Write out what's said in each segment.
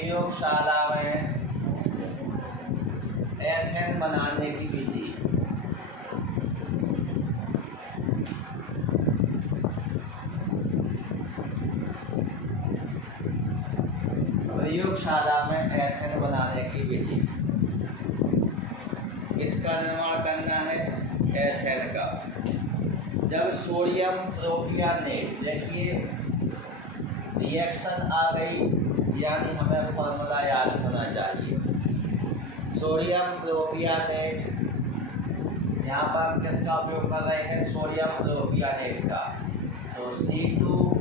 प्रयोगशाला में एथेन बनाने की विधि। प्रयोगशाला में एथेन बनाने की विधि। किसका निर्माण करना है? एथेन का। जब सोडियम प्रोपियोनेट, देखिए रिएक्शन आ गई, यानी हमें फॉर्मूला याद होना चाहिए। सोडियम प्रोपियोनेट, यहाँ पर हम किसका उपयोग कर रहे हैं? सोडियम प्रोपियोनेट का। तो C2H5COO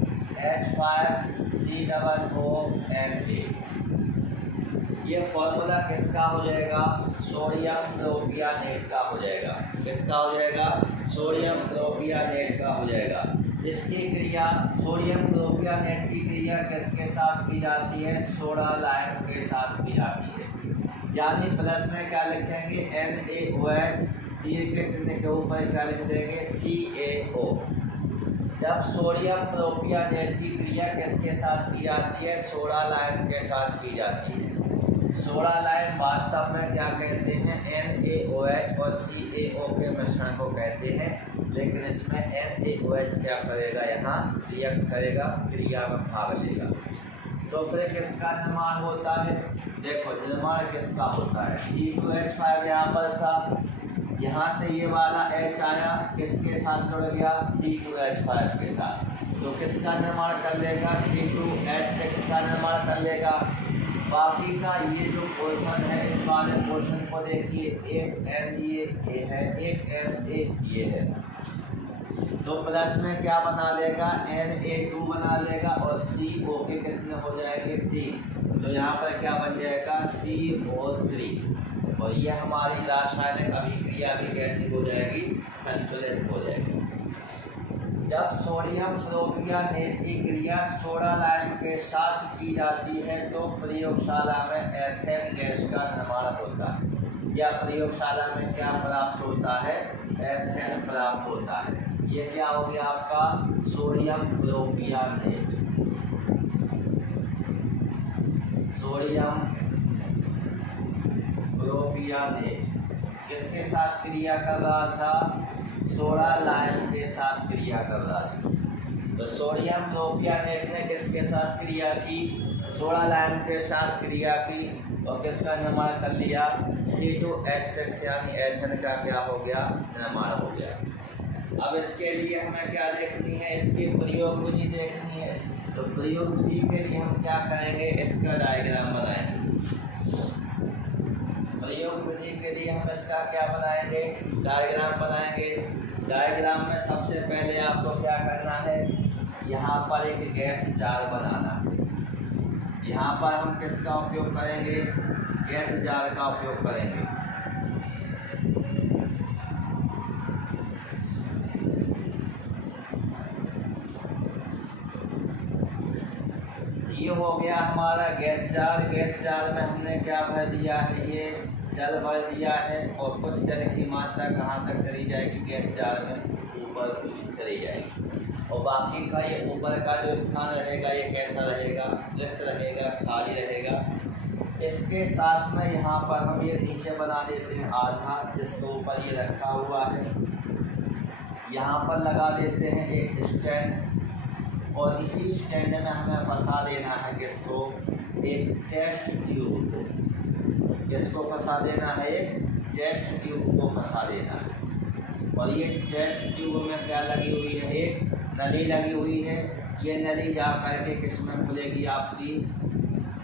ये फॉर्मूला किसका हो जाएगा? सोडियम प्रोपियोनेट का हो जाएगा। किसका हो जाएगा? सोडियम प्रोपियोनेट का हो जाएगा। इसकी क्रिया, सोडियम प्रोपियोनेट की क्रिया किसके साथ की जाती है? सोडा लाइम के साथ की जाती है। यानी प्लस में क्या लिखेंगे? NaOH, तीर के चिन्ह के ऊपर क्या लिख देंगे? CaO। जब सोडियम प्रोपियोनेट की क्रिया किसके साथ की जाती है? सोडा लाइम के साथ की जाती है। सोडा लाइम वास्तव में क्या कहते हैं? NaOH और CaO के मिश्रण को कहते हैं, लेकिन इसमें NaOH क्या करेगा? यहाँ रिएक्ट करेगा, क्रिया में भाग लेगा। तो फिर किसका निर्माण होता है? देखो निर्माण किसका होता है? C2H5 यहाँ पर था, यहाँ से ये वाला H आया, किसके साथ जुड़ गया? C2H5 के साथ। तो किसका निर्माण कर लेगा? C2H6 का निर्माण कर लेगा। बाकी का ये जो पोर्शन है, इस वाले पोर्शन को देखिए, एक N ये है, एक N ये है। तो प्लस में क्या बना लेगा? Na2 बना लेगा और CO के कितने हो जाएंगे? 3। तो यहाँ पर क्या बन जाएगा? CO3। और ये हमारी रासायनिक अभिक्रिया भी कैसी हो जाएगी? संतुलित हो जाएगी। जब सोडियम प्रोपियोनेट की क्रिया सोडा लाइम के साथ की जाती है तो प्रयोगशाला में एथेन गैस का निर्माण होता है। या प्रयोगशाला में क्या प्राप्त होता है? एथेन प्राप्त होता है। ये क्या हो गया आपका? Sodium propionate. सोडियम प्रोपियोनेट किसके साथ क्रिया कर रहा था? सोडा लाइम के साथ क्रिया कर रहा था। तो सोडियम प्रोपियोनेट ने किसके साथ क्रिया की? सोडा लाइम के साथ क्रिया की और किसका निर्माण कर लिया? C2H6 यानी एथेन का क्या हो गया? निर्माण हो गया। अब इसके लिए हमें क्या देखनी है? इसकी प्रयोग विधि देखनी है। तो प्रयोग विधि के लिए हम क्या करेंगे? इसका डायग्राम बनाएंगे। प्रयोग विधि के लिए हम इसका क्या बनाएंगे? डायग्राम बनाएंगे। डायग्राम में सबसे पहले आपको क्या करना है? यहाँ पर एक गैस जार बनाना है। यहाँ पर हम किसका उपयोग करेंगे? गैस जार का उपयोग करेंगे। ये हो गया हमारा गैस जार। गैस जार में हमने क्या भर दिया है? ये जल भर दिया है और कुछ जल की मात्रा कहाँ तक चली जाएगी? गैस जार में ऊपर चली जाएगी। और बाकी का ये ऊपर का जो स्थान रहेगा ये कैसा रहेगा? रिक्त रहेगा, खाली रहेगा। इसके साथ में यहाँ पर हम ये नीचे बना देते हैं आधा, जिसके ऊपर ये रखा हुआ है। यहाँ पर लगा देते हैं एक स्टैंड और इसी स्टैंड में हमें फंसा देना है किसको? एक टेस्ट ट्यूब को। किसको फंसा देना है? एक टेस्ट ट्यूब को फंसा देना है। और ये टेस्ट ट्यूब में क्या लगी हुई है? एक नली लगी हुई है। ये नली जा करके किस में खुलेगी? आपकी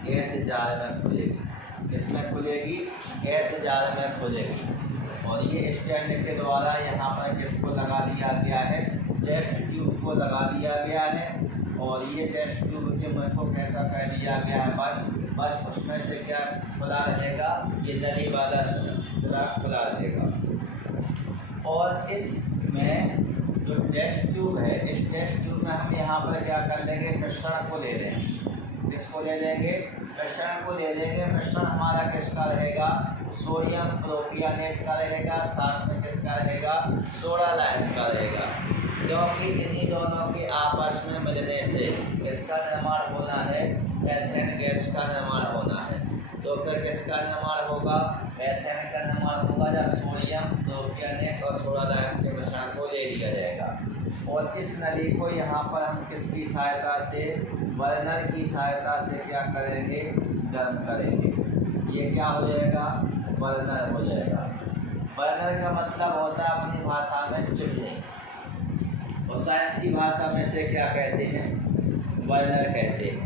गैस जार में खुलेगी। किस में खुलेगी? गैस जार में खुलेगी। और ये स्टैंड के द्वारा यहाँ पर किसको लगा दिया गया है? टेस्ट ट्यूब को लगा दिया गया है। और ये टेस्ट ट्यूब के मुँह को कैसा कर दिया गया है? बस उसमें से क्या खुला रहेगा? ये नली वाला सुराख खुला रहेगा। और इसमें जो टेस्ट ट्यूब है, इस टेस्ट ट्यूब में हम यहाँ पर क्या कर लेंगे? मिश्रण को ले लेंगे। किसको ले लेंगे? मिश्रण को ले लेंगे। मिश्रण हमारा किसका रहेगा? सोडियम प्रोपियोनेट का रहेगा। साथ में किसका रहेगा? सोडा लाइम का रहेगा। क्योंकि इन्हीं दोनों के आपस में मिलने से किसका निर्माण होना है? एथेन गैस का निर्माण होना किसका निर्माण होगा, एथेन का निर्माण होगा जब सोडियम प्रोपियोनेट और सोडा लाइम के मिश्रण को ले लिया जाएगा। और इस नली को यहाँ पर हम किसकी सहायता से, बर्नर की सहायता से क्या करेंगे, गर्म करेंगे। ये क्या हो जाएगा, बर्नर हो जाएगा। बर्नर का मतलब होता है अपनी भाषा में चिमनी, और साइंस की भाषा में से क्या कहते हैं, बर्नर कहते हैं।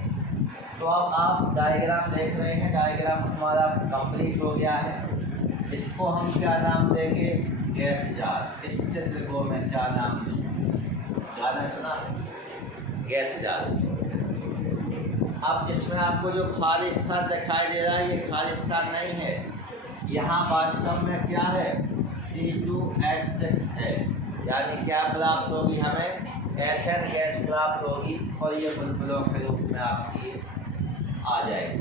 तो अब आप डायग्राम देख रहे हैं, डायग्राम हमारा कंप्लीट हो गया है। इसको हम क्या नाम देंगे, गैस जार। इस चित्र को मैं क्या नाम दूँ, ज़्यादा सुना, गैस जार। अब इसमें आपको जो खाली स्थान दिखाई दे रहा है, ये खाली स्थान नहीं है। यहाँ वास्तव में क्या है, C2H6 है, यानी क्या प्राप्त होगी हमें, एथेन गैस प्राप्त होगी, और ये बुलबुलों के रूप में आपकी आ जाएगी।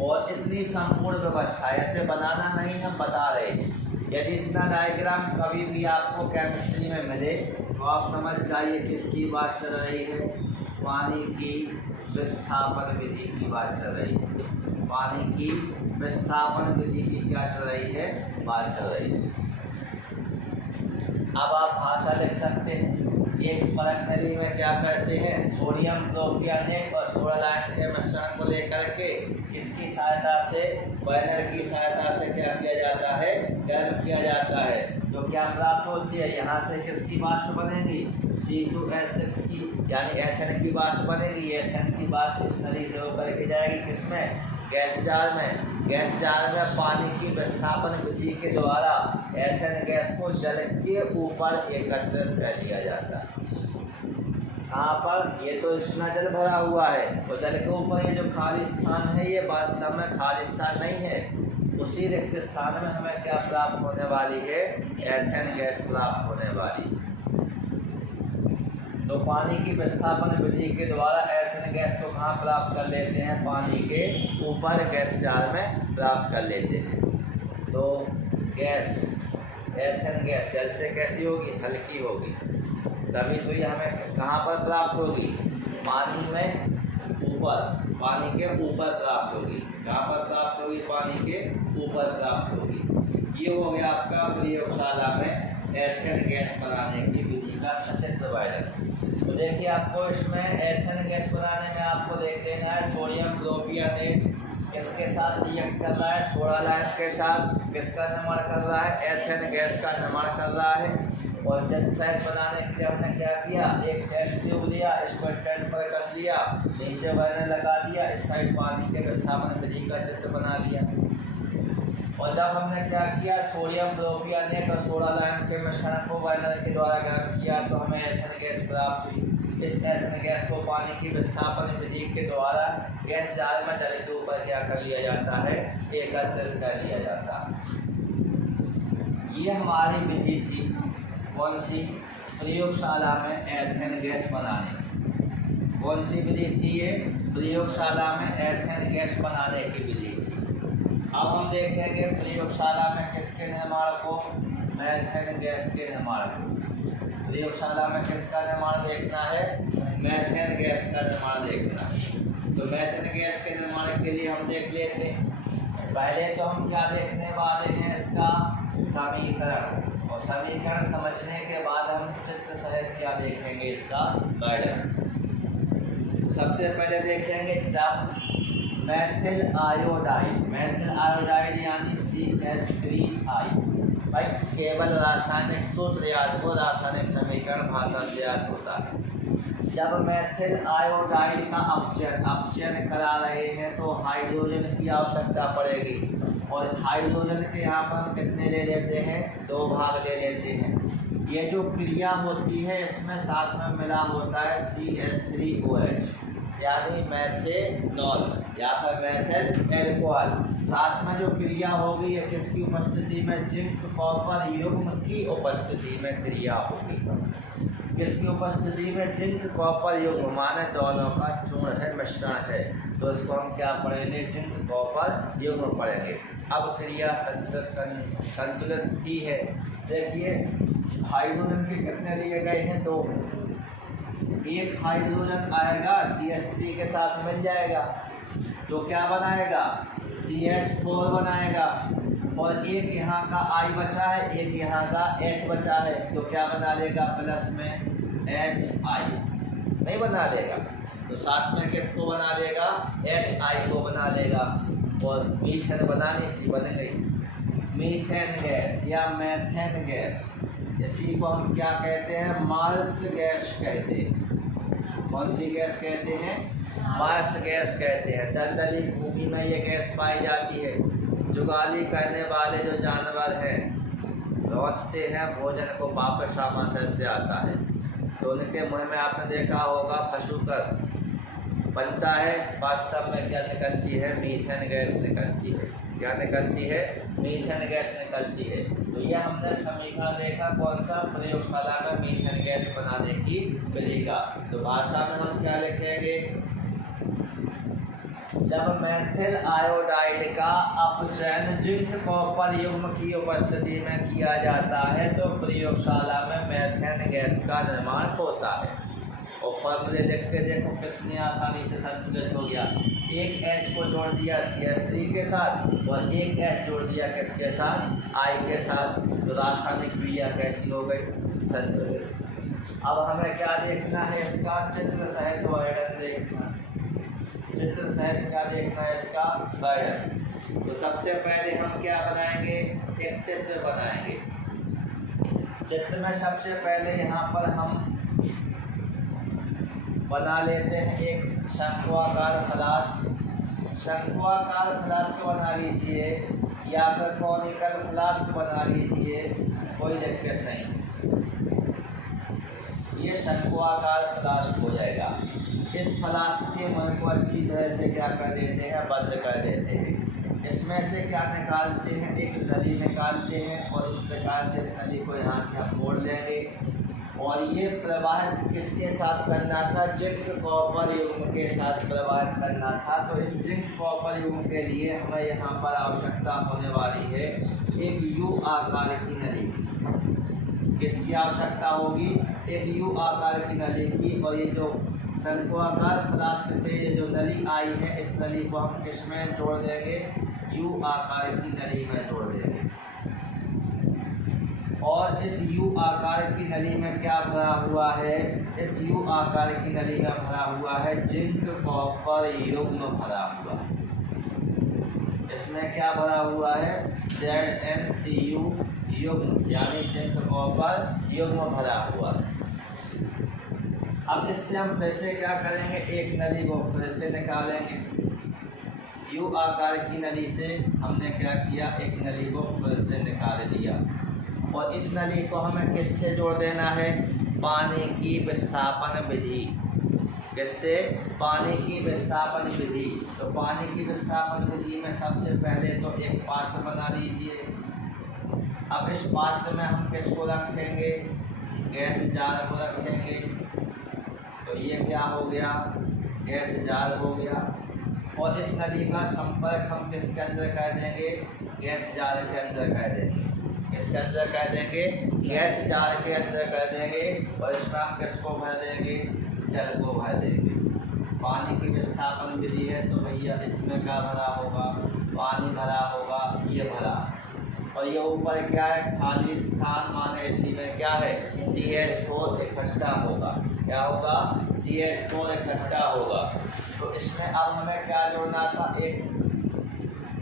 और इतनी संपूर्ण व्यवस्था, ऐसे बनाना नहीं हम बता रहे हैं। यदि इतना डायग्राम कभी भी आपको केमिस्ट्री में मिले तो आप समझ जाइए किसकी बात चल रही है, पानी की विस्थापन विधि की बात चल रही है। पानी की विस्थापन विधि की क्या चल रही है, बात चल रही है। अब आप भाषा लिख सकते हैं। एक परख नली में क्या करते हैं, सोडियम प्रोपियोनेट और सोडा लाइम के मिश्रण को लेकर के किसकी सहायता से, बर्नर की सहायता से क्या किया जाता है, गर्म किया जाता है। तो क्या प्राप्त होती है, यहाँ से किसकी वाष्प बनेगी, C2H6 की, यानी एथेन की वाष्प बनेगी। एथेन की वाष्प इस नली से होकर के जाएगी किसमें, गैस जार में। गैस जार में पानी की विस्थापन विधि के द्वारा एथेन गैस को जल के ऊपर एकत्रित कर लिया जाता है। कहाँ पर, ये तो इतना जल भरा हुआ है, तो जल के ऊपर ये जो खाली स्थान है, ये वास्तव में खाली स्थान नहीं है। उसी रिक्त स्थान में हमें क्या प्राप्त होने वाली है, एथेन गैस प्राप्त होने वाली। तो पानी की विस्थापन विधि के द्वारा एथेन गैस को कहाँ प्राप्त कर लेते हैं, पानी के ऊपर गैस जार में प्राप्त कर लेते हैं। तो गैस, एथेन गैस जल से कैसी होगी, हल्की होगी, तभी तो ये हमें कहाँ पर प्राप्त होगी, पानी में ऊपर, पानी के ऊपर प्राप्त होगी। कहाँ पर प्राप्त होगी, पानी के ऊपर प्राप्त होगी। ये हो गया आपका प्रयोगशाला में एथेन गैस बनाने की विधि का सचित्र वर्णन। तो देखिए आपको इसमें एथेन गैस बनाने में आपको देख लेना है, सोडियम प्रोपियोनेट किसके साथ रिएक्ट कर रहा है, सोडा लाइम के साथ किसका निर्माण कर रहा है, एथेन गैस का निर्माण कर रहा है। और जल साइड बनाने के लिए हमने क्या किया, एक टेस्ट ट्यूब लिया, इसको स्टैंड पर कस लिया, नीचे बर्नर लगा दिया, इस साइड पानी के विस्थापन विधि का चित्र बना लिया। और जब हमने क्या किया, सोडियम प्रोपियोनेट और सोडा लाइम के मिश्रण को बर्नर के द्वारा गर्म किया, तो हमें एथेन गैस प्राप्त हुई। इस एथेन गैस को पानी की विस्थापन विधि के द्वारा गैस जार में जल के ऊपर क्या कर लिया जाता है, एकत्रित कर लिया जाता है। ये हमारी विधि थी, कौन सी, प्रयोगशाला में एथेन गैस बनाने। कौन सी विधि थी ये, प्रयोगशाला में एथेन गैस बनाने की विधि थी। अब हम देखेंगे प्रयोगशाला में किसके निर्माण को, मेथेन गैस के निर्माण को। प्रयोगशाला में किसका निर्माण देखना है, मेथेन गैस का निर्माण देखना है। तो मेथेन गैस के निर्माण के लिए हम देख लेते हैं। पहले तो हम क्या देखने वाले हैं, इसका समीकरण, और समीकरण समझने के बाद हम चित्र सहित क्या देखेंगे, इसका वर्णन। सबसे पहले देखेंगे जब मेथिल आयोडाइड यानी CH3I, भाई केवल रासायनिक सूत्र याद हो, रासायनिक समीकरण भाषा से याद होता है। जब मेथिल आयोडाइड का अपचयन करा रहे हैं तो हाइड्रोजन की आवश्यकता पड़ेगी, और हाइड्रोजन के यहाँ पर हम कितने ले लेते हैं, 2 भाग ले लेते हैं। ये जो क्रिया होती है इसमें साथ में मिला होता है CH3OH, यानी मेथेनॉल या फिर मेथिल एल्कोहल। साथ में जो क्रिया होगी ये किसकी उपस्थिति में, जिंक कॉपर युग्म की उपस्थिति में क्रिया होगी। किसकी उपस्थिति में, जिंक कॉपर युग्म, माने दोनों का चूर्ण है, मिश्रण है, तो इसको हम क्या पढ़ेंगे, जिंक कॉपर युग्म पढ़ेंगे। अब क्रिया संतुलित ही है। देखिए हाइड्रोजन के कितने लिए गए हैं, 2। एक हाइड्रोजन आएगा CH3 के साथ मिल जाएगा, तो क्या बनाएगा, CH4 बनाएगा, और एक यहाँ का I बचा है, एक यहाँ का H बचा है, तो क्या बना लेगा प्लस में HI, नहीं बना लेगा, तो साथ में किसको बना लेगा HI को बना लेगा, और मीथेन बनानी थी, बन गई मीथेन गैस या मेथेन गैस। इसी को हम क्या कहते हैं, मार्स गैस कहते हैं। कौन सी गैस कहते हैं, मार्स गैस कहते हैं। दलदली भूमि में ये गैस पाई जाती है। जुगाली करने वाले जो जानवर हैं लौटते हैं भोजन को वापस आमाशय से आता है, तो उनके मुँह में आपने देखा होगा फसूकर बनता है, वास्तव में क्या निकलती है, मीथेन गैस निकलती है। क्या निकलती है, मीथेन गैस निकलती है। तो यह हमने समीकरण देखा, कौन सा, प्रयोगशाला में मीथेन गैस बनाने की विधि का। तो भाषा में हम क्या लिखेंगे, जब मेथिल आयोडाइड का अपचयन जिंक कॉपर युग्म की उपस्थिति में किया जाता है तो प्रयोगशाला में मेथेन गैस का निर्माण होता है। और फॉर्मूले देख के देखो कितनी आसानी से संतुलित हो गया। एक H को जोड़ दिया CH3 के साथ और एक H जोड़ दिया किसके साथ, I के साथ, तो रासायनिक क्रिया कैसी हो गई, संतुलित। अब हमें क्या देखना है, इसका चित्र सहित वर्णन देखना। चित्र सहित क्या देखना है, इसका वर्णन। तो सबसे पहले हम क्या बनाएंगे, एक चित्र बनाएंगे। चित्र में सबसे पहले यहाँ पर हम बना लेते हैं एक शंक्वाकार फ्लास्क। शंक्वाकार फ्लास्क बना लीजिए या फिर कॉनिकल फ्लास्क बना लीजिए, कोई दिक्कत नहीं। ये शंक्वाकार फ्लास्क हो जाएगा। इस फ्लास्क के मुंह को अच्छी तरह से क्या कर देते हैं, बंद कर देते हैं। इसमें से क्या निकालते हैं, एक नली निकालते हैं और इस प्रकार से इस नली को यहाँ से हम मोड़ लेंगे। और ये प्रवाहित किसके साथ करना था, जिंक कॉपर युग्म के साथ प्रवाहित करना था। तो इस जिंक कॉपर युग्म के लिए हमें यहाँ पर आवश्यकता होने वाली है एक U आकार की नली। किसकी आवश्यकता होगी, एक U आकार की नली की। और ये जो शंक्वाकार फ्लास्क से ये जो नली आई है, इस नली को हम किसमें जोड़ देंगे, U आकार की नली में जोड़ देंगे। और इस U आकार की नली में क्या भरा हुआ है, इस U आकार की नली में भरा हुआ है जिंक कॉपर युग्म भरा हुआ। इसमें क्या भरा हुआ है, ZnCu युग्म, यानी जिंक कॉपर युग्म भरा हुआ। अब इससे हम फिर से क्या करेंगे, एक नली को फिर से निकालेंगे। U आकार की नली से हमने क्या किया, एक नली को फिर से निकाल दिया। और इस नली को हमें किससे जोड़ देना है, पानी की विस्थापन विधि। किससे, पानी की विस्थापन विधि। तो पानी की विस्थापन विधि में सबसे पहले तो एक पात्र बना लीजिए। अब इस पात्र में हम किसको रखेंगे, गैस जार को रखेंगे। तो ये क्या हो गया, गैस जार हो गया। और इस नली का संपर्क हम किसके अंदर कर देंगे, गैस जार के अंदर कर देंगे। इसके अंदर कर देंगे, गैस जार के अंदर कर देंगे। और इसमें हम किसको भर देंगे, जल को भर देंगे। पानी की विस्थापन विधि है तो भैया इसमें क्या भरा होगा, पानी भरा होगा, ये भरा। और ये ऊपर क्या है, खाली स्थान, माने इसी में क्या है, CH4 इकट्ठा होगा। क्या होगा, CH4 इकट्ठा होगा। तो इसमें अब हमें क्या जोड़ना था, एक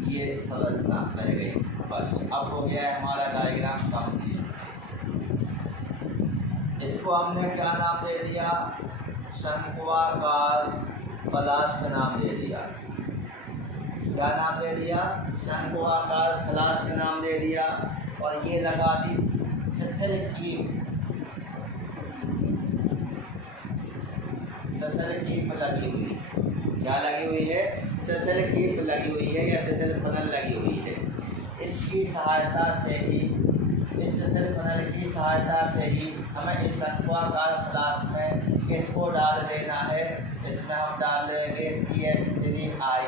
ये संरचना रह गई बस। अब हो गया है हमारा डायग्राम कंप्लीट। इसको हमने क्या नाम दे दिया, शंक्वाकार फ्लास्क नाम दे दिया। क्या नाम दे दिया, शंक्वाकार फ्लास्क नाम दे दिया। और ये लगा दी शिथिल कीप लगी हुई। क्या लगी हुई है, शिथिल कीप लगी हुई है या शिथिल फनल लगी हुई है। इसकी सहायता से ही, इस शिथिल फनल की सहायता से ही हमें इस शंक्वाकार फ्लास्क में किसको डाल देना है, इसमें हम डाल देंगे CH3I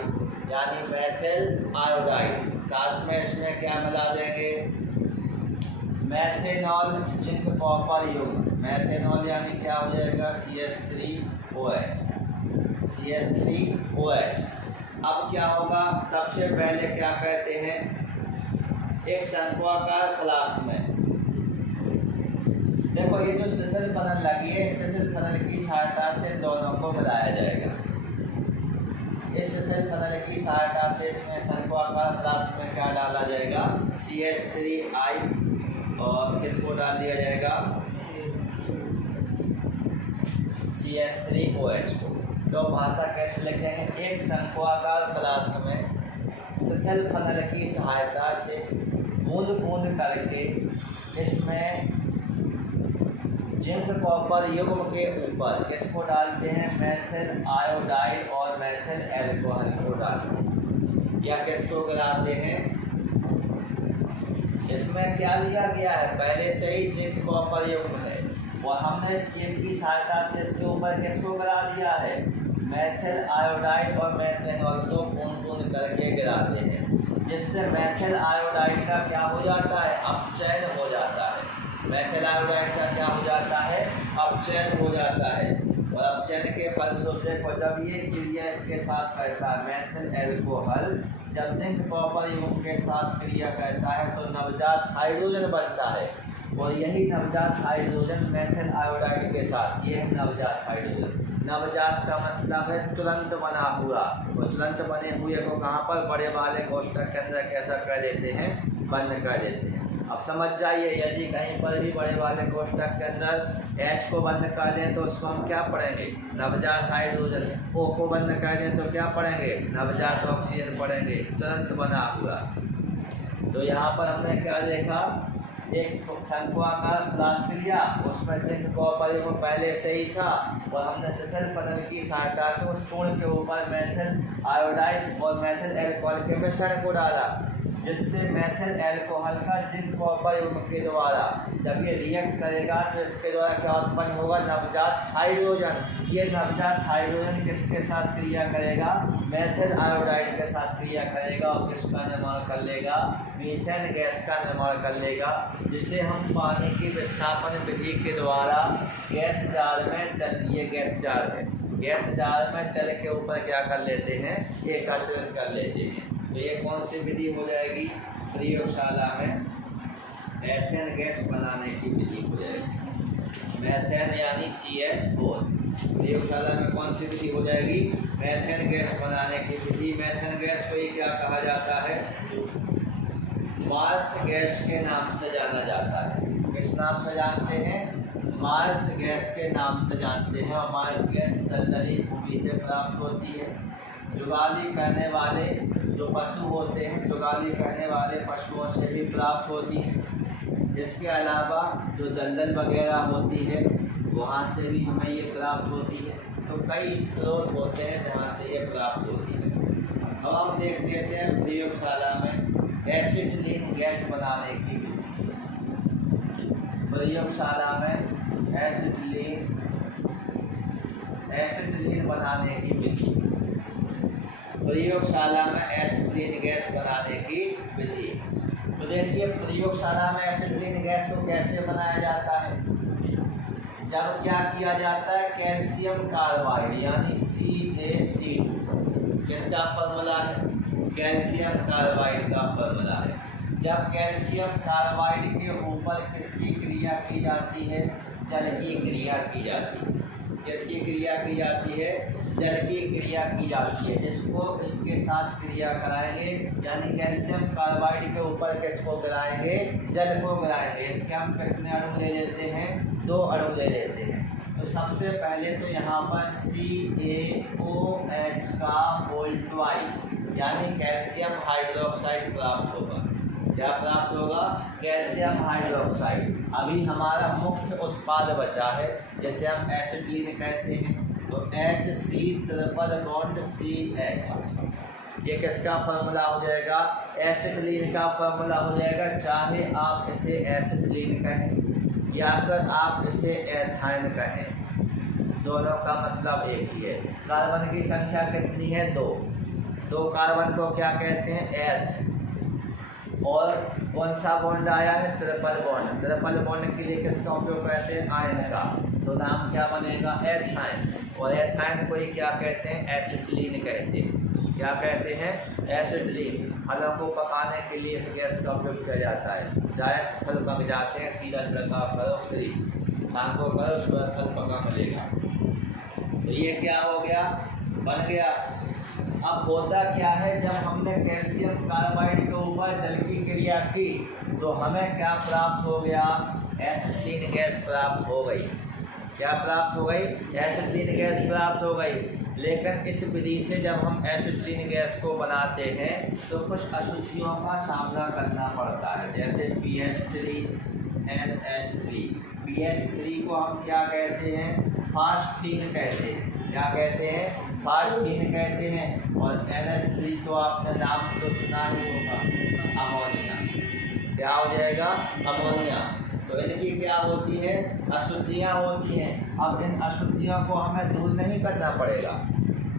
यानी मेथिल आयोडाइड। साथ में इसमें क्या मिला देंगे, मेथेनॉल जिंक कॉपर युग्म। मेथेनॉल यानी क्या हो जाएगा, CH3OH। अब क्या होगा, सबसे पहले क्या कहते हैं, एक शंक्वाकार फ्लास्क में देखो ये जो शिथिल फनल लगी है, इस शिथिल फनल की सहायता से दोनों को मिलाया जाएगा। इस शिथिल फनल की सहायता से इसमें शंक्वाकार फ्लास्क में क्या डाला जाएगा, CH3I और किसको डाल दिया जाएगा, CH3OH को। तो भाषा कैसे लिखेंगे, एक शंक्वाकार फ्लास्क में शिथिल फनल की सहायता से बूंद बूंद करके इसमें जिंक कॉपर युग्म के ऊपर किसको डालते हैं, मेथिल आयोडाइड और मेथिल एल्कोहल को डालते हैं, या किसको गिराते हैं। इसमें क्या लिया गया है, पहले से ही जिंक कॉपर युग्म है और हमने इस जिंक की सहायता से इसके ऊपर किसको गिरा दिया है, मेथिल आयोडाइड और मेथेनॉल को बूंद बूंद करके गिराते हैं, जिससे मेथिल आयोडाइड का क्या हो जाता है, अपचयन हो जाता है। मेथिल आयोडाइड का क्या हो जाता है, अपचयन हो जाता है। और अपचयन के फलस्वरूप को जब ये क्रिया इसके साथ करता है, मेथिल एल्कोहल जब जिंक कॉपर युग्म के साथ क्रिया करता है तो नवजात हाइड्रोजन बनता है, और यही नवजात हाइड्रोजन मेथिल आयोडाइड के साथ, ये है नवजात हाइड्रोजन। नवजात का मतलब है तुरंत बना हुआ, और तुरंत बने हुए को कहाँ पर, बड़े वाले कोष्ठक के अंदर कैसा कर देते हैं, बंद कर देते हैं। अब समझ जाइए, यदि कहीं पर भी बड़े वाले कोष्ठक के अंदर H को बंद कर दें तो उसको हम क्या पढ़ेंगे, नवजात हाइड्रोजन। O को बंद कर दें तो क्या पढ़ेंगे, नवजात ऑक्सीजन पढ़ेंगे, तुरंत बना हुआ। तो यहाँ पर हमने क्या देखा, एक शंक्वाकार फ्लास्क लिया, उसमें जिंक कॉपर युग्म पहले से ही था और हमने शिथिल फनल की सहायता से उस चूर्ण के ऊपर मेथिल आयोडाइड और मेथिल एल्कोहल के मिश्रण को डाला, जिससे मेथिल एल्कोहल का जिंक कॉपर युग्म के द्वारा जब ये रिएक्ट करेगा तो इसके द्वारा क्या उत्पन्न होगा, नवजात हाइड्रोजन। ये नवजात हाइड्रोजन किसके साथ क्रिया करेगा, मेथिल आयोडाइड के साथ क्रिया करेगा और किसका निर्माण कर लेगा, मीथेन गैस का निर्माण कर लेगा, जिसे हम पानी की विस्थापन विधि के द्वारा गैस जार में ये गैस जार है, गैस जार में जल के ऊपर क्या कर लेते हैं, एकत्रित कर लेते हैं। तो ये कौन सी विधि हो जाएगी, प्रयोगशाला में एथेन गैस बनाने की विधि हो जाएगी। मेथेन यानी CH4, प्रयोगशाला में कौन सी विधि हो जाएगी, मेथेन गैस बनाने की विधि। मेथेन गैस को ही क्या कहा जाता है, मार्स गैस के नाम से जाना जाता है। किस नाम से जानते हैं, मार्स गैस के नाम से जानते हैं। और मार्स गैस दलदली भूमि से प्राप्त होती है। जुगाली करने वाले जो पशु होते हैं, जुगाली करने वाले पशुओं से भी प्राप्त होती है। इसके अलावा जो दलदल वगैरह होती है वहाँ से भी हमें ये प्राप्त होती है। तो कई स्रोत होते हैं जहाँ से ये प्राप्त होती है। अब हम देख लेते हैं प्रयोगशाला में एसिटिलीन गैस बनाने की विधि। प्रयोगशाला में एसिटिलीन बनाने की विधि। प्रयोगशाला में एसिटिलीन गैस बनाने की विधि। तो देखिए प्रयोगशाला में एसिटिलीन गैस को कैसे बनाया जाता है। जब क्या किया जाता है, कैल्शियम कार्बाइड यानी CaC2, किसका फॉर्मूला है, कैल्शियम कार्बाइड का फॉर्मूला है। जब कैल्शियम कार्बाइड के ऊपर किसकी क्रिया की जाती है, जल की क्रिया की जाती है। किसकी क्रिया की जाती है, जल की क्रिया की जाती है। इसको इसके साथ क्रिया कराएंगे, यानी कैल्शियम कार्बाइड के ऊपर किसको गिराएंगे, जल को गिराएंगे। इसके हम कितने अणु ले लेते हैं, 2 अणु ले लेते हैं। तो सबसे पहले तो यहाँ पर CaOH का होल ट्वाइस यानी कैल्शियम हाइड्रोक्साइड प्राप्त होगा। क्या प्राप्त होगा, कैल्शियम हाइड्रोक्साइड। अभी हमारा मुख्य उत्पाद बचा है जैसे हम एसिटिलीन कहते हैं, तो HC ट्रिपल बॉन्ड CH, ये किसका फॉर्मूला हो जाएगा, एसिटिलीन का फॉर्मूला हो जाएगा। चाहे आप इसे एसिटिलीन कहें या अगर आप इसे एथाइन कहें, दोनों का मतलब एक ही है। कार्बन की संख्या कितनी है, 2 कार्बन को क्या कहते हैं, एथ। और कौन सा बॉन्ड आया है, ट्रिपल बॉन्ड। ट्रिपल बॉन्ड के लिए किसका उपयोग करते हैं, आयन का। तो नाम क्या बनेगा, एथाइन। और एथाइन को ही क्या कहते हैं, एसिटिलीन कहते हैं। क्या कहते हैं? एसिटिलीन। फलों को पकाने के लिए इस गैस का उपयोग किया जाता है। डायरेक्ट फल पक जाते हैं, सीधा छिड़काव करो, फ्री, शाम को करो, सुबह फल पका मिलेगा। तो ये क्या हो गया? बन गया। अब होता क्या है, जब हमने कैल्शियम कार्बाइड के ऊपर जल की क्रिया की तो हमें क्या प्राप्त हो गया? एसिटिलीन गैस प्राप्त हो गई। क्या प्राप्त हो गई? एसिटिलीन गैस प्राप्त हो गई। लेकिन इस विधि से जब हम एसिटिलीन गैस को बनाते हैं तो कुछ अशुद्धियों का सामना करना पड़ता है, जैसे BH3 NH3। BH3 को हम क्या कहते हैं? फास्फीन कहते हैं। क्या कहते हैं? फास्फीन कहते हैं। और NH3 तो आपने नाम तो सुना ही होगा, अमोनिया। क्या हो जाएगा? अमोनिया। तो इनकी क्या होती है? अशुद्धियाँ होती हैं। अब इन अशुद्धियों को हमें दूर नहीं करना पड़ेगा,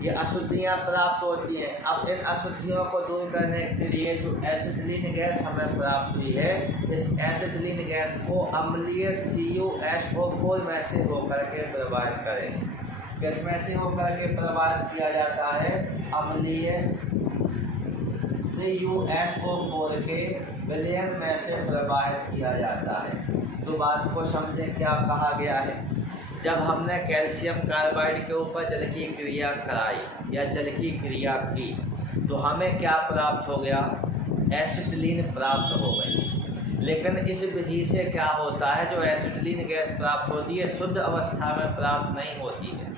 ये अशुद्धियाँ प्राप्त होती हैं। अब इन अशुद्धियों को दूर करने के लिए जो एसिटिलीन गैस हमें प्राप्त हुई है, इस एसिटिलीन गैस को अम्लीय CuSO4 में से होकर के प्रवाहित करें। किस में से होकर के प्रवाहित किया जाता है? अम्लीय CuSO4 के विलयन में से प्रवाहित किया जाता है। तो बात को समझें, क्या कहा गया है? जब हमने कैल्शियम कार्बाइड के ऊपर जल की क्रिया कराई या जल की क्रिया की तो हमें क्या प्राप्त हो गया? एसिटिलीन प्राप्त हो गई। लेकिन इस विधि से क्या होता है, जो एसिटिलीन गैस प्राप्त होती है शुद्ध अवस्था में प्राप्त नहीं होती है।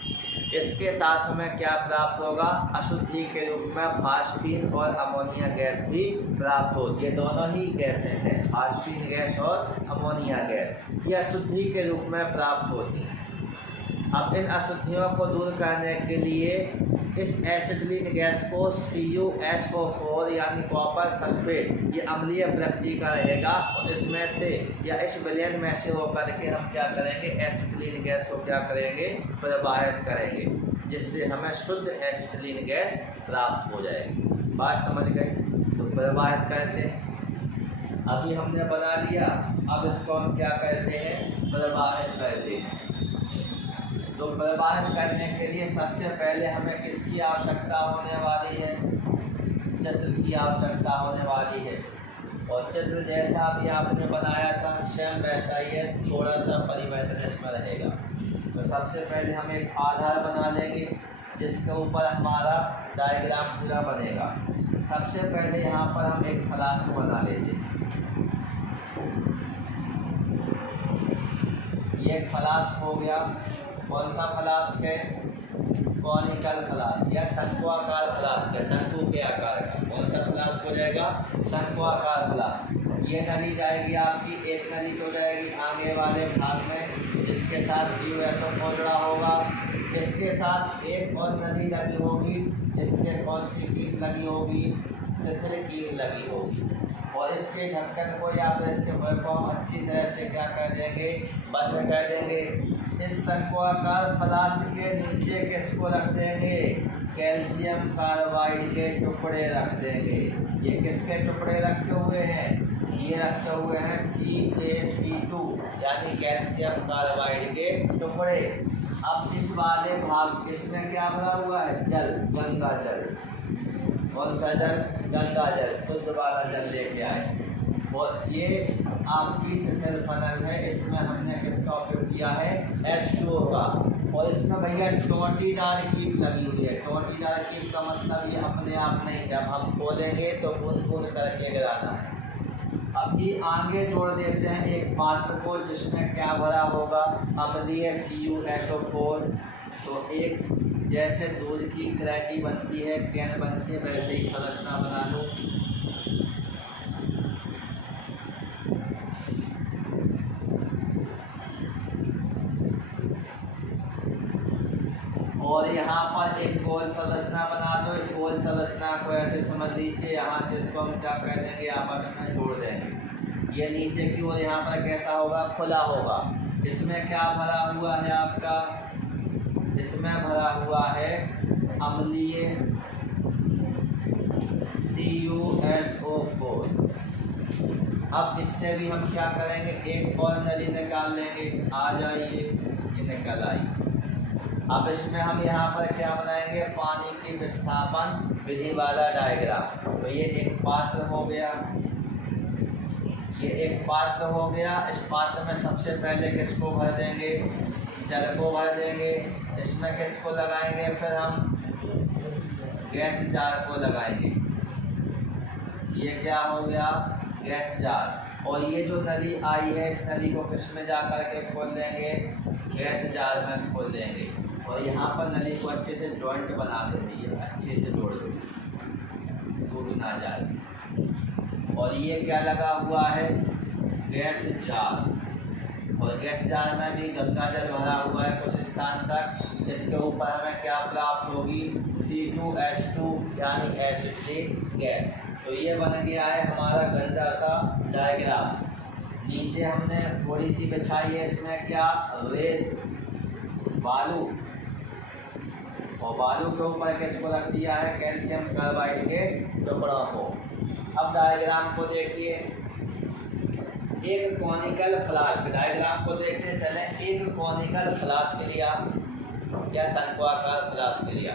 इसके साथ हमें क्या प्राप्त होगा? अशुद्धि के रूप में फास्फीन और अमोनिया गैस भी प्राप्त होती है। दोनों ही गैसें हैं, फास्फीन गैस और अमोनिया गैस, ये अशुद्धि के रूप में प्राप्त होती है। अब इन अशुद्धियों को दूर करने के लिए इस एसिटिलीन गैस को CuSO4 यानी कॉपर सल्फेट, ये अम्लीय प्रकृति का रहेगा और इसमें से या इस विलयन में से होकर के हम क्या करेंगे? एसिटिलीन गैस को क्या करेंगे? प्रवाहित करेंगे, जिससे हमें शुद्ध एसिटिलीन गैस प्राप्त हो जाएगी। बात समझ गए? तो प्रवाहित करते हैं। अभी हमने बना लिया, अब इसको हम क्या करते हैं? प्रवाहित करते हैं। तो प्रवाहित करने के लिए सबसे पहले हमें किसकी आवश्यकता होने वाली है? चित्र की आवश्यकता होने वाली है। और चित्र जैसा भी आपने बनाया था सेम वैसा ही है, थोड़ा सा परिवर्तन इसमें रहेगा। तो सबसे पहले हम एक आधार बना लेंगे जिसके ऊपर हमारा डायग्राम पूरा बनेगा। सबसे पहले यहाँ पर हम एक फ्लास्क बना लेते हैं। ये एक फ्लास्क हो गया। कौन सा फ्लास्क है? कॉनिकल फ्लास्क या शंक्वाकार फ्लास्क है, शंकु के आकार का। कौन सा फ्लास्क हो जाएगा? शंक्वाकार फ्लास्क। ये नली जाएगी आपकी, एक नली हो जाएगी आगे वाले भाग में जिसके साथ CuSO4 जुड़ा होगा। इसके साथ एक और नली लगी होगी जिससे कौन सी कीप लगी होगी? सिथिल कीप लगी होगी। और इसके ढक्कन को या फिर इसके मुँह को हम अच्छी तरह से क्या कर देंगे? बंद कर देंगे। इस शंक्वाकार फ्लास्क के नीचे किसको रख देंगे? कैल्शियम कार्बाइड के टुकड़े रख देंगे। ये किसके टुकड़े रखे हुए हैं? ये रखे हुए हैं CaC2 यानी कैल्शियम कार्बाइड के टुकड़े। अब इस वाले भाग, इसमें क्या भरा हुआ है? जल, गंगा जल। कौन सा जल? गंगा जल, शुद्ध वाला जल लेके आए। और ये आपकी सिथिल फनल है, इसमें हमने किसका उपयोग किया है? H2O का। और इसमें भैया टोंटीदार कीप लगी हुई है। टोंटीदार कीप का मतलब ये अपने आप नहीं, जब हम खोलेंगे तो बूंद बूंद करके गिराना है। अभी आगे जोड़ देते हैं एक पात्र को जिसमें क्या भरा होगा? अम्लीय CuSO4। तो एक जैसे दूध की क्रेटी बनती है, कैन बनती है, वैसे ही संरचना बना लो। और यहाँ पर एक गोल संरचना बना दो। इस गोल संरचना को ऐसे समझ लीजिए, यहाँ से इसको हम क्या कर देंगे? आपस में जोड़ देंगे। ये नीचे की ओर यहाँ पर कैसा होगा? खुला होगा। इसमें क्या भरा हुआ है आपका? इसमें भरा हुआ है अम्लीय CuSO4। अब इससे भी हम क्या करेंगे? एक और नली निकाल लेंगे। आ जाइए, ये निकल आई। अब इसमें हम यहाँ पर क्या बनाएंगे, पानी की विस्थापन विधि वाला डायग्राम। तो ये एक पात्र हो गया, ये एक पात्र हो गया। इस पात्र में सबसे पहले किसको भर देंगे, जल को भर देंगे। इसमें किसको लगाएंगे, फिर हम गैस जार को लगाएंगे। ये क्या हो गया, गैस जार। और ये जो नली आई है, इस नली को किस में जा कर के खोल देंगे, गैस जार में खोल देंगे। और यहाँ पर नली को अच्छे से जॉइंट बना देंगे, अच्छे से जोड़ देंगे, टूट ना जाए। और ये क्या लगा हुआ है, गैस जार। और गैस जार में भी गंगा जल भरा हुआ है कुछ स्थान तक। इसके ऊपर हमें क्या प्राप्त होगी, C2H2 यानी एसिटिक गैस। तो ये बन गया है हमारा गंदा सा डायग्राम। नीचे हमने थोड़ी सी बिछाई है, इसमें क्या, रेत, बालू। और बालू के ऊपर किसको रख दिया है, कैल्शियम कार्बाइड के टुकड़ों को। अब डायग्राम को देखिए, एक कॉनिकल फ्लास्क, डायग्राम को देखते चलें। एक कॉनिकल फ्लास्क लिया या शंक्वाकार फ्लास्क लिया।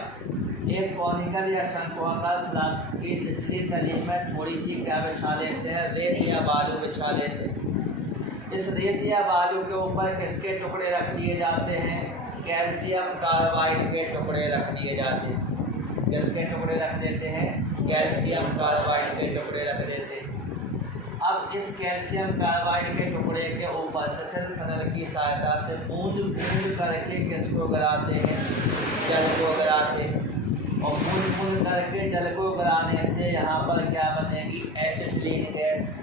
एक कॉनिकल या शंक्वाकार फ्लास्क की निचली तली में थोड़ी सी क्या बिछा लेते हैं, रेत या बालू बिछा लेते हैं। इस रेत या बालू के ऊपर किसके टुकड़े रख दिए जाते हैं, कैल्शियम कार्बाइड के टुकड़े रख दिए जाते हैं। किसके टुकड़े रख देते हैं, कैल्शियम कार्बाइड के टुकड़े रख देते हैं। अब इस कैल्शियम कार्बाइड के टुकड़े के ऊपर सतह खनन की सहायता से बूंद बूंद करके किसको गिराते हैं, जल को गिराते हैं। और बूंद बूंद करके जल को गिराने से यहाँ पर क्या बनेगी, एसिटिलीन गैस।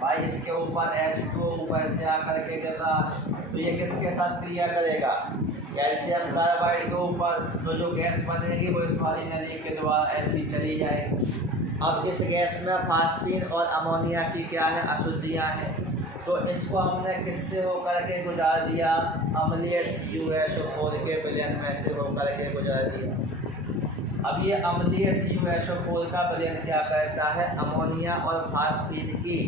भाई इसके ऊपर H2 ऊपर से आकर के गिर रहा है, तो ये किसके साथ क्रिया करेगा, कैल्शियम कार्बाइड के ऊपर। तो जो गैस बनेगी वो इस वाली नली के द्वारा ऐसी चली जाएगी। अब इस गैस में फास्फीन और अमोनिया की क्या है, अशुद्धियाँ हैं। तो इसको हमने किससे होकर के गुजार दिया, अम्लीय CuSO4 के विलयन में से होकर के गुजार दिया। अब ये अम्लीय CuSO4 का विलयन क्या करता है, अमोनिया और फास्फीन की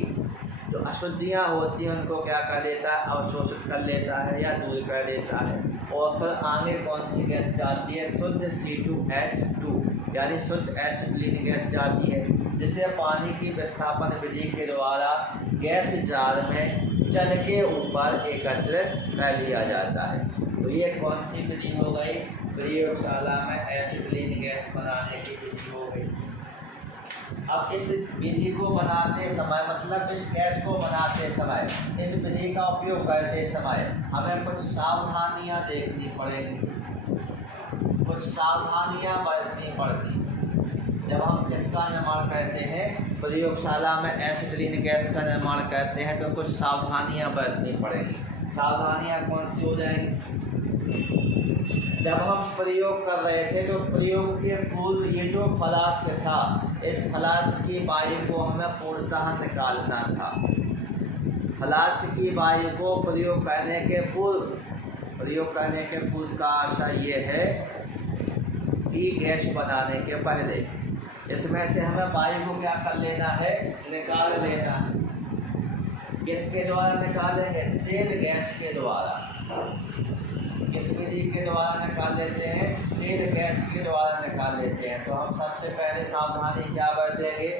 जो अशुद्धियाँ होती हैं उनको क्या कर लेता है, अवशोषित कर लेता है या दूर कर देता है। और फिर आगे कौन सी गैस जाती है, शुद्ध C2H2 यानी शुद्ध एसिटिलीन गैस जाती है, जिसे पानी की विस्थापन विधि के द्वारा गैस जार में जल के ऊपर एकत्रित कर लिया जाता है। तो ये कौन सी विधि हो गई, प्रयोगशाला में एसिटिलीन गैस बनाने की विधि हो गई। अब इस विधि को बनाते समय, मतलब इस गैस को बनाते समय, इस विधि का उपयोग करते समय हमें कुछ सावधानियां देखनी पड़ेंगी, कुछ सावधानियां बरतनी पड़ती। जब हम इसका निर्माण करते हैं, प्रयोगशाला में एसिटिलीन गैस का निर्माण करते हैं, तो कुछ सावधानियां बरतनी पड़ेंगी। सावधानियां कौन सी हो जाएंगी, जब हम प्रयोग कर रहे थे तो प्रयोग के पूर्व ये जो फ्लास्क था, इस फ्लास्क की वायु को हमें पूर्णतः निकालना था। फ्लास्क की वायु को प्रयोग करने के पूर्व का आशय ये है कि गैस बनाने के पहले इसमें से हमें वायु को क्या कर लेना है, निकाल लेना है। किसके द्वारा निकालेंगे, तेल गैस के द्वारा। किस विधि के द्वारा निकाल लेते हैं, तेल गैस के द्वारा निकाल लेते हैं। तो हम सबसे पहले सावधानी क्या बरतेंगे,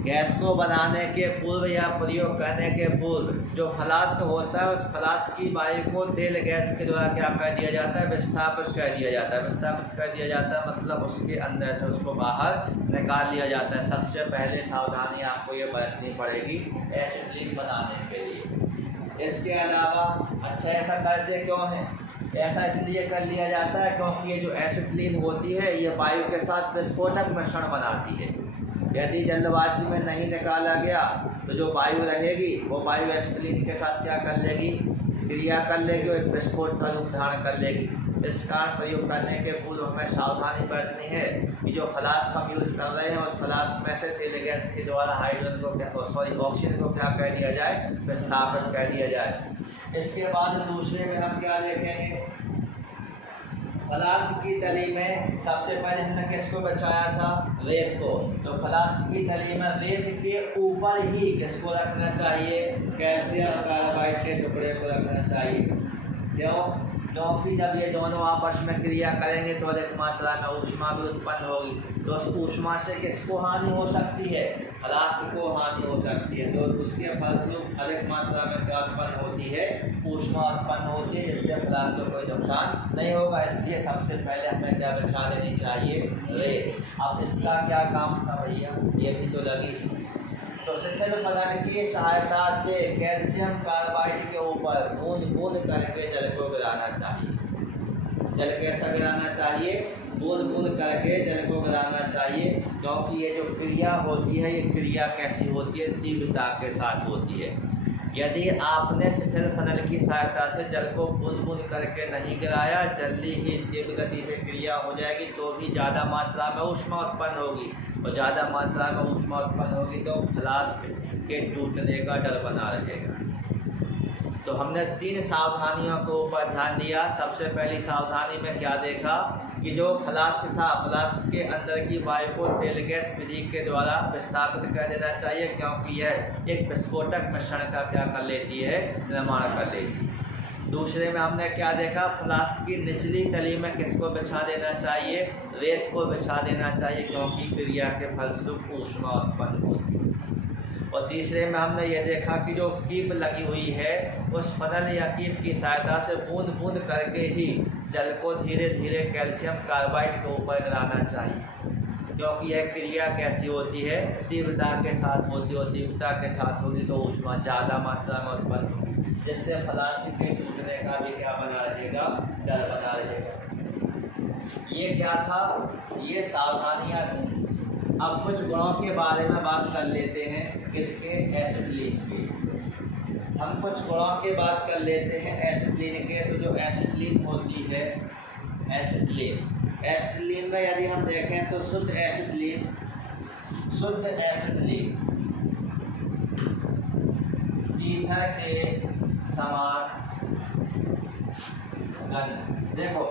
गैस को बनाने के पूर्व या प्रयोग करने के पूर्व जो फ्लास्क होता है, उस फ्लास्क की वायु को तेल गैस के द्वारा क्या कर दिया जाता है, विस्थापित कर दिया जाता है। विस्थापित कर दिया जाता है मतलब उसके अंदर से उसको बाहर निकाल लिया जाता है। सबसे पहले सावधानी आपको ये बरतनी पड़ेगी एसिटिलीन बनाने के लिए। इसके अलावा अच्छा ऐसा करते क्यों है, ऐसा इसलिए कर लिया जाता है क्योंकि ये जो एसिटिलीन होती है ये वायु के साथ विस्फोटक मिश्रण बनाती है। यदि जल्दबाजी में नहीं निकाला गया तो जो वायु रहेगी वो वायु एसिटिलीन के साथ क्या कर लेगी, क्रिया कर लेगी और एक विस्फोट का रूप धारण कर लेगी। इस कारण प्रयोग करने के पूर्व हमें सावधानी बरतनी है कि जो फ्लास्क हम यूज कर रहे हैं उस फ्लास्क में से तेल गैस के द्वारा हाइड्रोजन को ऑक्सीजन को क्या कर दिया जाए, विस्थापित कर दिया जाए। इसके बाद दूसरे में हम क्या देखेंगे, फ्लास्क की तली में सबसे पहले हमने किसको बचाया था, रेत को। तो फ्लास्क की तली में रेत के ऊपर ही किसको रखना चाहिए, कैल्शियम कार्बाइड के टुकड़े को रखना चाहिए। क्यों, क्योंकि जब ये दोनों आपस में क्रिया करेंगे तो अधिक मात्रा में ऊष्मा भी उत्पन्न होगी। तो उस ऊष्मा से किसको हानि हो सकती है? फ्लास्क को हानि हो सकती है। तो उसके फलस्वरूप अधिक मात्रा में क्या उत्पन्न होती है? ऊष्मा उत्पन्न होती है, जिससे फ्लास्क को कोई नुकसान नहीं होगा। इसलिए सबसे पहले हमें क्या बिछा देनी चाहिए? रेत। अब इसका क्या काम था भैया? ये भी तो लगी। तो शिथिल फलन की सहायता से कैल्शियम कार्बाइड के ऊपर बूंद बूंद करके जल को गिराना चाहिए। जल कैसा गिराना चाहिए? बूंद बूंद करके जल को गिराना चाहिए। क्योंकि ये जो क्रिया होती है, ये क्रिया कैसी होती है? तीव्रता के साथ होती है। यदि आपने शिथिल फलन की सहायता से जल को बूंद बूंद करके नहीं गिराया, जल्दी ही तीव्र गति से क्रिया हो जाएगी, तो भी ज़्यादा मात्रा में ऊष्मा उत्पन्न होगी। और ज़्यादा मात्रा में ऊष्मा उत्पन्न होगी तो फ्लास्क के टूटने का डर बना रहेगा। तो हमने 3 सावधानियों के ऊपर ध्यान दिया। सबसे पहली सावधानी में क्या देखा कि जो फ्लास्क था, फ्लास्क के अंदर की वायु को तेल गैस विधि के द्वारा विस्थापित कर देना चाहिए, क्योंकि यह एक विस्फोटक मिश्रण का क्या कर लेती है? निर्माण कर लेती है। दूसरे में हमने क्या देखा? फ्लास्क की निचली तली में किसको बिछा देना चाहिए? रेत को बिछा देना चाहिए, क्योंकि क्रिया के फलस्वरूप ऊष्मा उत्पन्न होती है। और तीसरे में हमने ये देखा कि जो कीप लगी हुई है, उस फनल या कीप की सहायता से बूंद बूंद करके ही जल को धीरे धीरे कैल्शियम कार्बाइड के ऊपर गिराना चाहिए, क्योंकि यह क्रिया कैसी होती है? तीव्रता के साथ होती है। और तीव्रता के साथ होगी तो ऊष्मा ज़्यादा मात्रा में उत्पन्न होगी, जिससे फ्लास्क के टूटने का भी क्या बना रहेगा? डर बना रहेगा। ये क्या था? ये सावधानियाँ थी। अब कुछ गुणों के बारे में बात कर लेते हैं। किसके? एसिटिलीन के। हम कुछ गुणों के बात कर लेते हैं एसिटिलीन के। तो जो एसिटिलीन होती है, एसिटिलीन में यदि हम देखें तो शुद्ध एसिटिलीन ईथर के समान गंध। देखो,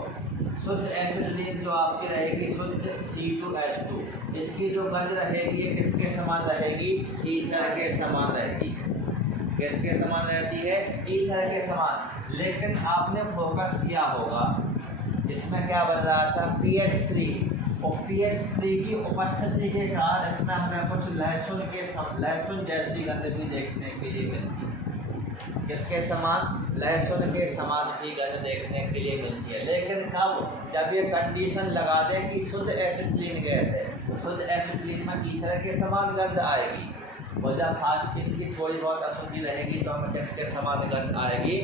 शुद्ध एसिटिलीन जो आपकी रहेगी शुद्ध C2H2, इसकी जो गंध रहेगी ये किसके समान रहेगी? ईथर के समान रहेगी। किसके समान रहती है? ईथर के समान। लेकिन आपने फोकस किया होगा, इसमें क्या बन रहा था? pH3। और pH3 की उपस्थिति के कारण इसमें हमें कुछ लहसुन जैसी गंध भी देखने के लिए मिलती है। किसके समान? लहसुन के समान भी गंध देखने के लिए मिलती है। लेकिन कब? जब ये कंडीशन लगा दें कि शुद्ध एसिटिलीन गैस है, तो शुद्ध एसिटिलीन में ईथर के समान गंध आएगी। और जब फास्फिन की थोड़ी बहुत अशुद्धि रहेगी तो हमें किसके समान गंध आएगी?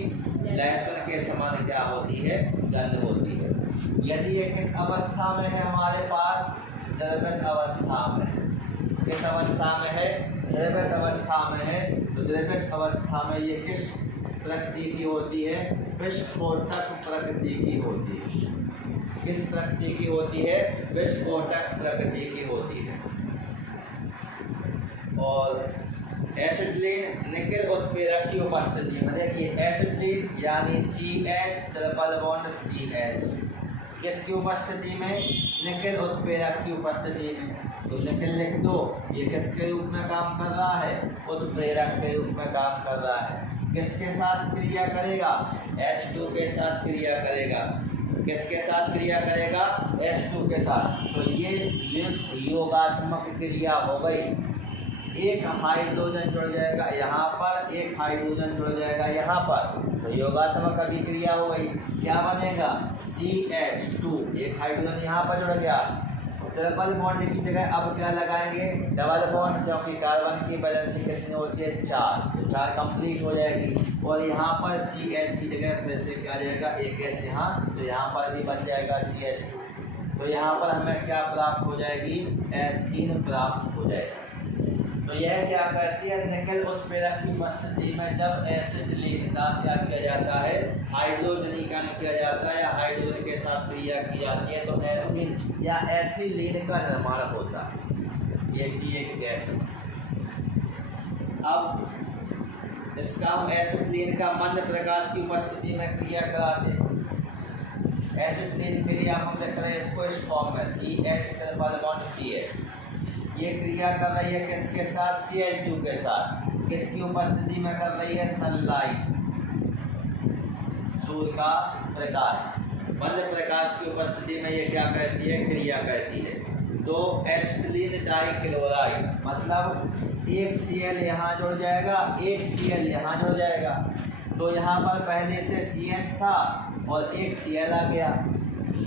लहसुन के समान क्या होती है? गंध होती है। यदि ये किस अवस्था में है? हमारे पास द्रवित अवस्था में। किस अवस्था में है? द्रवित अवस्था में है। तो द्रवित अवस्था में ये किस प्रकृति की होती है? विस्फोटक प्रकृति की होती है। किस प्रकृति की होती है? विस्फोटक प्रकृति की होती है। और एसिटिलीन निकेल उत्प्रेरक की उपस्थिति में, देखिए एसिटिलीन यानी CH ट्रिपल बॉन्ड CH, किसकी उपस्थिति में? निकेल उत्प्रेरक की उपस्थिति में। तो निकेल लिख दो। ये किसके रूप में काम कर रहा है? उत्प्रेरक के रूप में काम कर रहा है। किसके साथ क्रिया करेगा? H2 के साथ क्रिया करेगा। किसके साथ क्रिया करेगा? H2 के साथ। तो ये योगात्मक क्रिया हो गई। एक हाइड्रोजन जुड़ जाएगा यहाँ पर, एक हाइड्रोजन जुड़ जाएगा यहाँ पर, तो योगात्मक अभिक्रिया हो गई। क्या बनेगा? CH2। एक हाइड्रोजन यहाँ पर जुड़ गया। ट्रिपल बॉन्ड की जगह अब क्या लगाएंगे? डबल बॉन्ड, क्योंकि कार्बन की वैलेंसी कितनी होती है? 4। तो 4 कंप्लीट हो जाएगी। और यहाँ पर CH की जगह फिर से क्या जाएगा? एक H यहाँ, तो यहाँ पर भी बन जाएगा CH2। तो यहाँ पर हमें क्या प्राप्त हो जाएगी? एथीन प्राप्त हो जाएगा। तो यह क्या करती है? निकेल उत्प्रेरक की उपस्थिति में जब एसिटिलीन का क्या किया जाता है? हाइड्रोजनीकरण किया जाता है या हाइड्रोजन के साथ क्रिया की जाती है, तो एथिलीन या एथिलीन का निर्माण होता है। ये भी एक गैस है। अब इसका हम एसिटिलीन का मंद प्रकाश की उपस्थिति में क्रिया कराते हैं। एसिटिलीन क्रिया हम लिख रहे हैं इसको इस फॉर्म में CH ट्रिपल बॉन्ड CH। ये क्रिया कर रही है किसके साथ? CH2 के साथ। किसकी उपस्थिति में कर रही है? सनलाइट, सूर्य का प्रकाश। मंद प्रकाश की उपस्थिति में ये क्या कहती है, क्रिया कहती है। तो एसिटिलीन डाइक्लोराइड मतलब एक Cl यहाँ जुड़ जाएगा, एक Cl यहाँ जुड़ जाएगा। तो यहाँ पर पहले से CH था और एक Cl आ गया।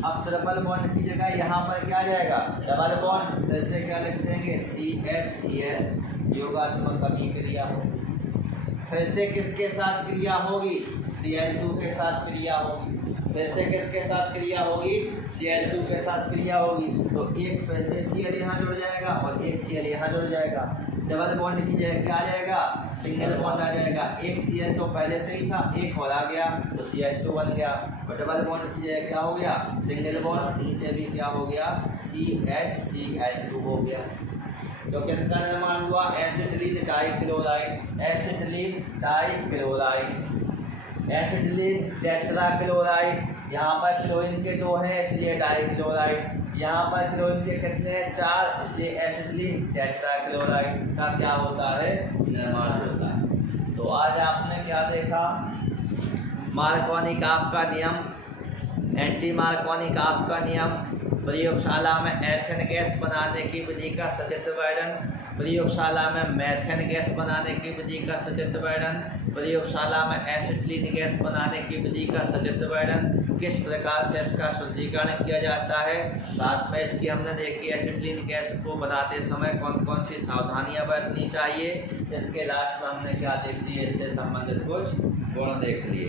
अब ट्रिपल बॉन्ड की जगह यहाँ पर क्या आ जाएगा, डबल बॉन्ड। जैसे क्या लिख देंगे, CHCl योगात्मक अभिक्रिया हो। फिर से किसके साथ क्रिया होगी, Cl2 के साथ क्रिया होगी। फिर से किसके साथ क्रिया होगी, Cl2 के साथ क्रिया होगी। तो एक फिर से Cl यहाँ जुड़ जाएगा और एक Cl यहाँ जुड़ जाएगा। डबल बॉन्ड की जगह क्या आ जाएगा, सिंगल बॉन्ड आ जाएगा। एक Cl तो पहले से ही था, एक और आ गया तो Cl2 बन गया। और डबल बॉन्ड की जगह क्या हो गया, सिंगल बॉन्ड, नीचे भी क्या हो गया, CHCl2 हो गया। तो किसका निर्माण हुआ, acetylene dichloride. Acetylene dichloride, acetylene tetrachloride. यहाँ पर क्लोरीन के 2 हैं इसलिए डाइक्लोराइड। यहाँ पर क्लोरीन के कितने हैं, 4, इसलिए एसिटिलीन टेट्राक्लोराइड का क्या होता है, निर्माण होता है। तो आज आपने क्या देखा, मार्कोनिकॉफ का नियम, एंटी मार्कोनिकॉफ का नियम, प्रयोगशाला में एथेन गैस बनाने की विधि का सचित्र वर्णन, प्रयोगशाला में मेथेन गैस बनाने की विधि का सचित्र वर्णन, प्रयोगशाला में एसिटिलीन गैस बनाने की विधि का सचित्र वर्णन, किस प्रकार से इसका शुद्धिकरण किया जाता है। साथ में इसकी हमने देखी एसिटिलीन गैस को बनाते समय कौन कौन सी सावधानियां बरतनी चाहिए। इसके लास्ट में हमने क्या देख लिए, इससे संबंधित कुछ गुण देख लिए।